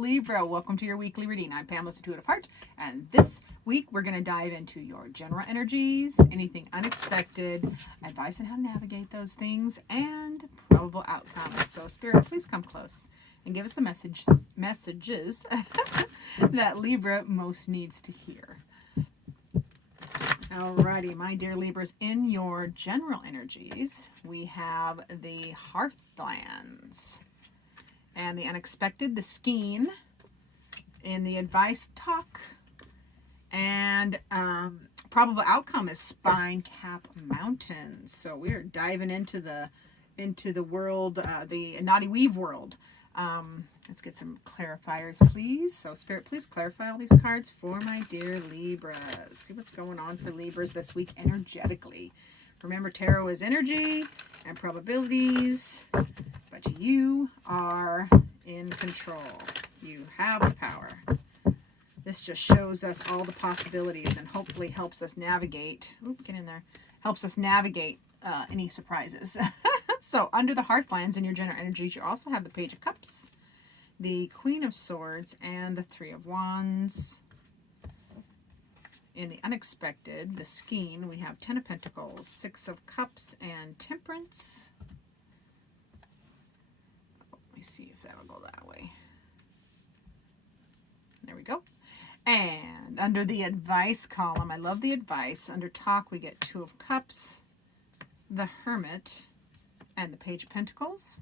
Libra. Welcome to your weekly reading. I'm Pamela, Intuitive Heart, and this week we're going to dive into your general energies, anything unexpected, advice on how to navigate those things, and probable outcomes. So, Spirit, please come close and give us the messages that Libra most needs to hear. Alrighty, my dear Libras, in your general energies, we have the Hearthlands. And the unexpected, the skein, in the advice talk, and probable outcome is Spine Cap Mountains. So we are diving into the world, the Naughty Weave world. Let's get some clarifiers, please. So Spirit, please clarify all these cards for my dear Libras. See what's going on for Libras this week energetically. Remember, tarot is energy and probabilities, but you are in control. You have the power. This just shows us all the possibilities and hopefully helps us navigate. Oop, get in there. Helps us navigate any surprises. So under the Hearthlands in your general energies, you also have the Page of Cups, the Queen of Swords, and the Three of Wands. In the unexpected, the skein, we have 10 of Pentacles, 6 of Cups, and Temperance. Let me see if that'll go that way. There we go. And under the advice column, I love the advice. Under talk, we get 2 of Cups, the Hermit, and the Page of Pentacles.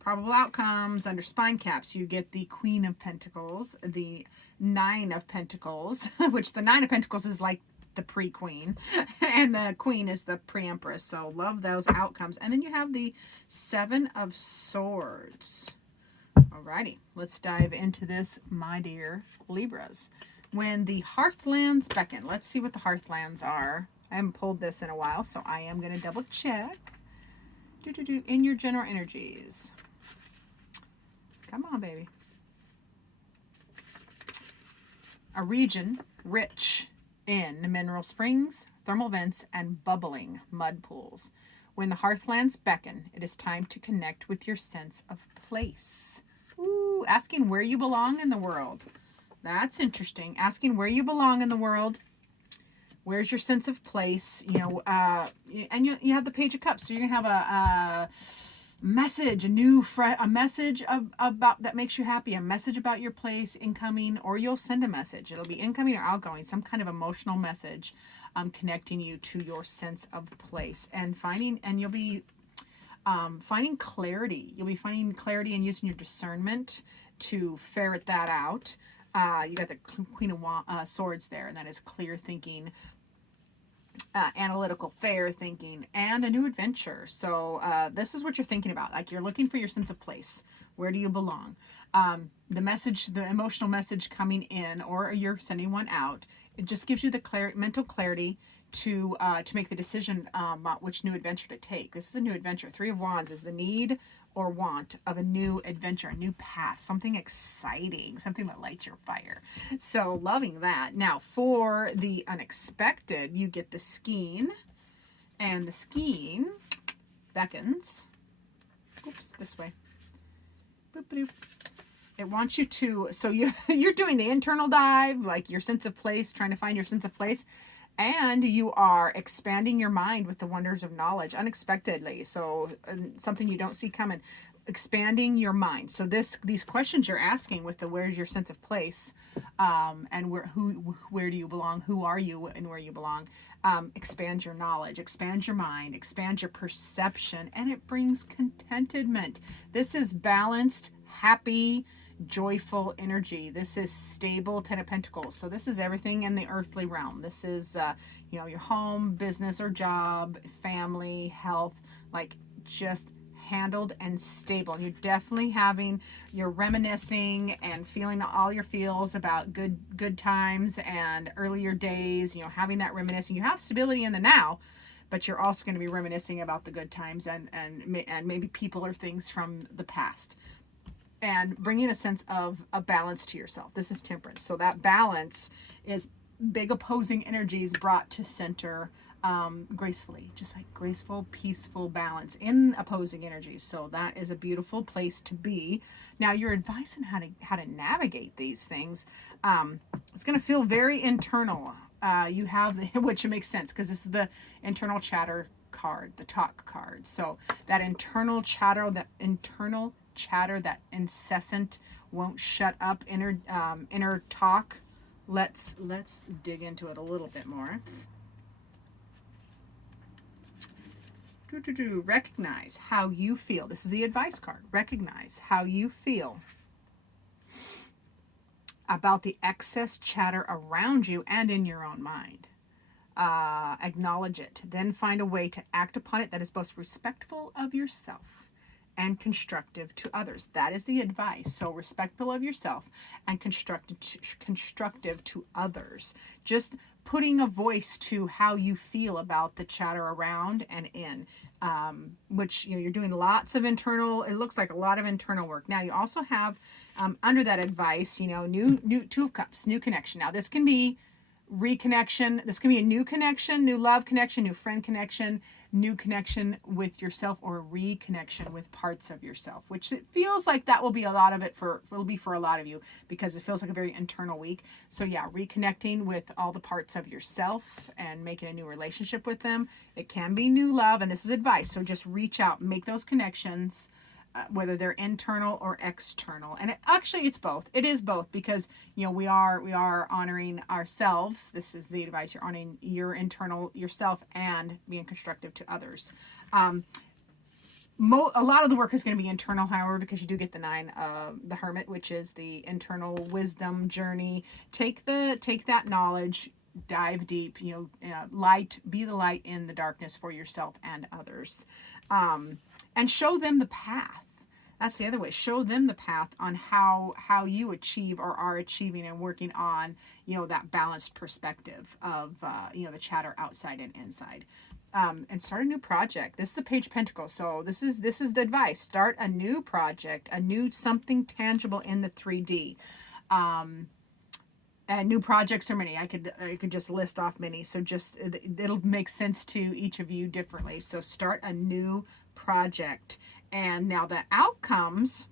Probable outcomes under spine caps, you get the Queen of Pentacles, the 9 of Pentacles, which the 9 of Pentacles is like the pre-queen, and the Queen is the pre-empress. So love those outcomes. And then you have the 7 of Swords. Alrighty, let's dive into this, my dear Libras. When the Hearthlands beckon, let's see what the Hearthlands are. I haven't pulled this in a while, so I am going to double check. In your general energies. Come on, baby. A region rich in mineral springs, thermal vents, and bubbling mud pools. When the Hearthlands beckon, it is time to connect with your sense of place. Ooh, asking where you belong in the world. That's interesting. Asking where you belong in the world. Where's your sense of place? You know, and you have the Page of Cups, so you're gonna have a message, a message about that makes you happy, a message about your place incoming, or you'll send a message. It'll be incoming or outgoing, some kind of emotional message, connecting you to your sense of place and you'll be finding clarity. You'll be finding clarity and using your discernment to ferret that out. You got the Queen of Swords there, and that is clear thinking, analytical, fair thinking, and a new adventure. So this is what you're thinking about. Like, you're looking for your sense of place. Where do you belong? The message, the emotional message coming in, or you're sending one out, it just gives you the mental clarity to make the decision about which new adventure to take. This is a new adventure. 3 of Wands is the need or want of a new adventure, a new path, something exciting, something that lights your fire. So loving that. Now for the unexpected, you get the skein, and the skein beckons. Oops, this way. Boop, boop. It wants you to, so you're doing the internal dive, like your sense of place, trying to find your sense of place. And you are expanding your mind with the wonders of knowledge unexpectedly. So something you don't see coming, expanding your mind. So these questions you're asking with the where's your sense of place, and where do you belong? Who are you and where you belong? Expand your knowledge, expand your mind, expand your perception, and it brings contentment. This is balanced, happy, joyful energy. This is stable 10 of Pentacles. So this is everything in the earthly realm. This is your home, business or job, family, health, like just handled and stable. And you're definitely you're reminiscing and feeling all your feels about good times and earlier days, having that reminiscing. You have stability in the now, but you're also going to be reminiscing about the good times and maybe people or things from the past. And bringing a sense of a balance to yourself. This is Temperance. So that balance is big opposing energies brought to center gracefully, just like graceful, peaceful balance in opposing energies. So that is a beautiful place to be. Now, your advice on how to navigate these things, it's going to feel very internal. You have which makes sense because this is the internal chatter card, the talk card. So that internal chatter, that incessant, won't shut up inner talk. Let's dig into it a little bit more. Recognize how you feel. This is the advice card. Recognize how you feel about the excess chatter around you and in your own mind. Acknowledge it. Then find a way to act upon it that is both respectful of yourself and constructive to others. That is the advice. So respectful of yourself and constructive to others. Just putting a voice to how you feel about the chatter around and in, which you're doing lots of internal. It looks like a lot of internal work. Now you also have under that advice, new Two of Cups, new connection. Now this can be reconnection. This can be a new connection, new love connection, new friend connection, new connection with yourself, or reconnection with parts of yourself, which it feels like that will be a lot of it will be for a lot of you, because it feels like a very internal week. So yeah, reconnecting with all the parts of yourself and making a new relationship with them. It can be new love, and this is advice. So just reach out, make those connections. Whether they're internal or external, and it's both. It is both, because we are honoring ourselves. This is the advice. You're honoring your internal yourself and being constructive to others. A lot of the work is going to be internal, however, because you do get the 9 of the Hermit, which is the internal wisdom journey. Take that knowledge, dive deep. Be the light in the darkness for yourself and others. And show them the path. That's the other way. Show them the path on how you achieve or are achieving and working on, that balanced perspective of, the chatter outside and inside. And start a new project. This is a Page of Pentacles. So this is the advice. Start a new project, a new something tangible in the 3D. And new projects are many. I could just list off many. So it'll make sense to each of you differently. So start a new project. And now the outcomes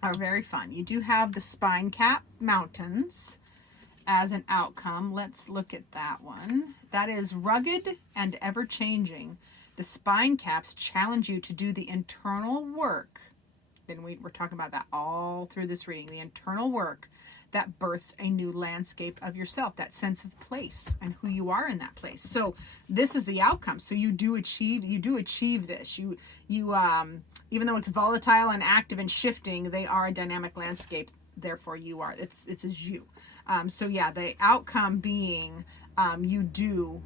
are very fun. You do have the Spine Cap Mountains as an outcome. Let's look at that one. That is rugged and ever-changing. The spine caps challenge you to do the internal work. Then we're talking about that all through this reading. The internal work that births a new landscape of yourself, that sense of place and who you are in that place. So this is the outcome. So you do achieve this. You even though it's volatile and active and shifting, they are a dynamic landscape. Therefore you are. It's as you. So yeah, the outcome being you do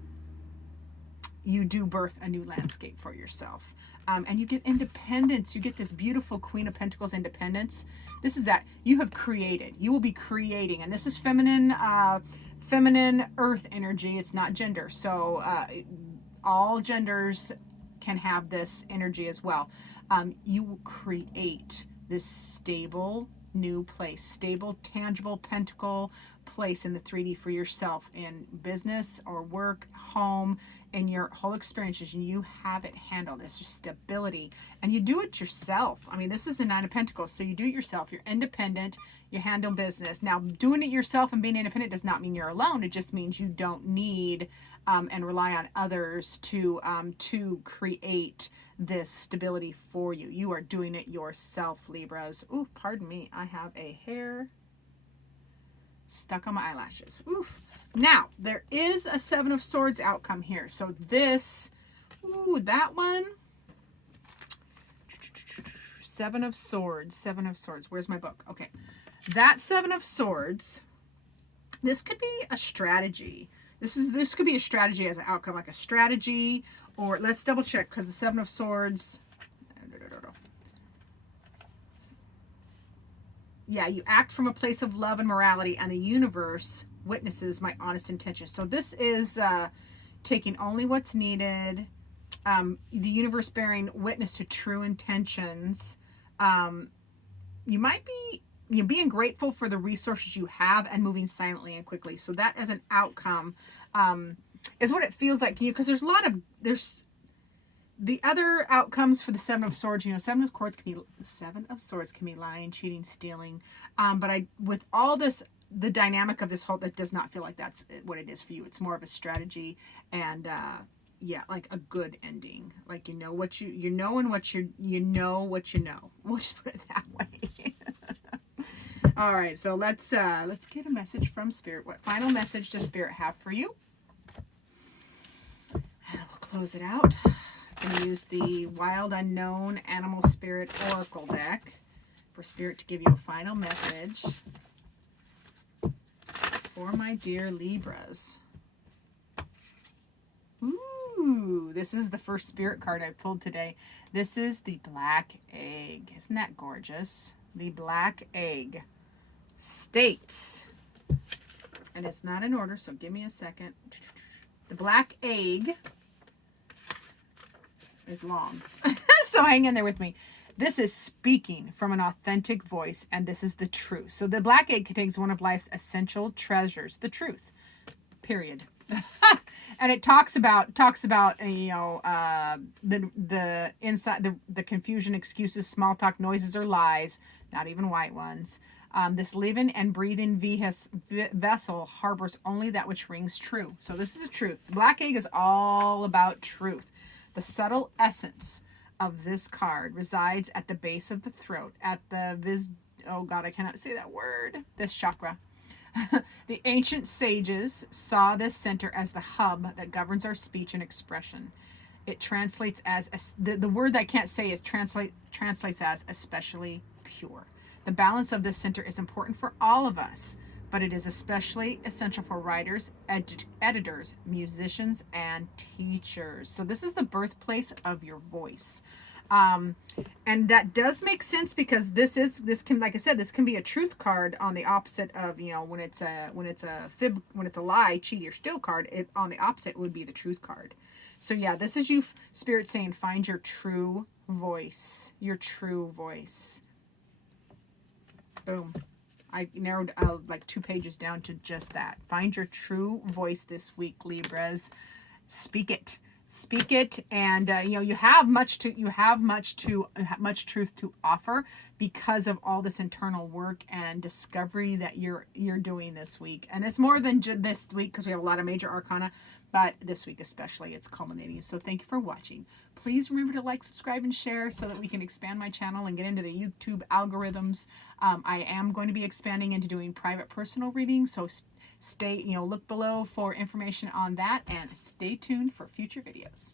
birth a new landscape for yourself. And you get independence. You get this beautiful Queen of Pentacles independence. This is that you have created. You will be creating. And this is feminine earth energy. It's not gender. So all genders can have this energy as well. You will create this stable new place, stable, tangible pentacle place in the 3D for yourself in business or work, home, in your whole experiences. And you have it handled. It's just stability, and you do it yourself. I mean, this is the 9 of Pentacles, so you do it yourself. You're independent. You handle business. Now, doing it yourself and being independent does not mean you're alone. It just means you don't need and rely on others to create this stability for you. You are doing it yourself, Libras. Ooh, pardon me. I have a hair stuck on my eyelashes. Oof. Now, there is a 7 of Swords outcome here. So this, that one, 7 of Swords, 7 of Swords. Where's my book? Okay. That 7 of Swords, this could be a strategy. This could be a strategy as an outcome, like a strategy, or let's double check, because the 7 of Swords, yeah, you act from a place of love and morality, and the universe witnesses my honest intentions. So this is taking only what's needed, the universe bearing witness to true intentions. You might be being grateful for the resources you have and moving silently and quickly. So that as an outcome, is what it feels like to you, because there's the other outcomes for the Seven of Swords. You know, Seven of Swords can be lying, cheating, stealing. But with all this, the dynamic of this whole, that does not feel like that's what it is for you. It's more of a strategy, and yeah, like a good ending. Like you know what you know, and what you know what you know. We'll just put it that way. All right, so let's get a message from Spirit. What final message does Spirit have for you? And we'll close it out. I'm going to use the Wild Unknown Animal Spirit Oracle deck for Spirit to give you a final message for my dear Libras. Ooh, this is the first Spirit card I pulled today. This is the Black Egg. Isn't that gorgeous? The Black Egg states, and it's not in order, so give me a second. The Black Egg is long, so hang in there with me. This is speaking from an authentic voice, and this is the truth. So the Black Egg contains one of life's essential treasures, the truth, period. And it talks about you know, the inside, the confusion, excuses, small talk, noises, or lies, not even white ones. This living and breathing vessel harbors only that which rings true. So this is a truth. Black Egg is all about truth. The subtle essence of this card resides at the base of the throat, at the oh God, I cannot say that word. This chakra. The ancient sages saw this center as the hub that governs our speech and expression. It translates as the word that I can't say is translates as especially pure. The balance of this center is important for all of us, but it is especially essential for writers, editors, musicians, and teachers. So this is the birthplace of your voice. And that does make sense, because this can, like I said, this can be a truth card on the opposite of, you know, when it's a fib, when it's a lie, cheat, or steal card, it on the opposite would be the truth card. So yeah, this is you, Spirit, saying find your true voice, your true voice. Boom. I narrowed like 2 pages down to just that. Find your true voice this week, Libras. Speak it. Speak it, and you know, you have much truth to offer because of all this internal work and discovery that you're doing this week. And it's more than just this week, because we have a lot of major arcana, but this week especially, it's culminating. So thank you for watching. Please remember to like, subscribe, and share so that we can expand my channel and get into the YouTube algorithms. I am going to be expanding into doing private personal readings, so stay, you know, look below for information on that, and stay tuned for future videos.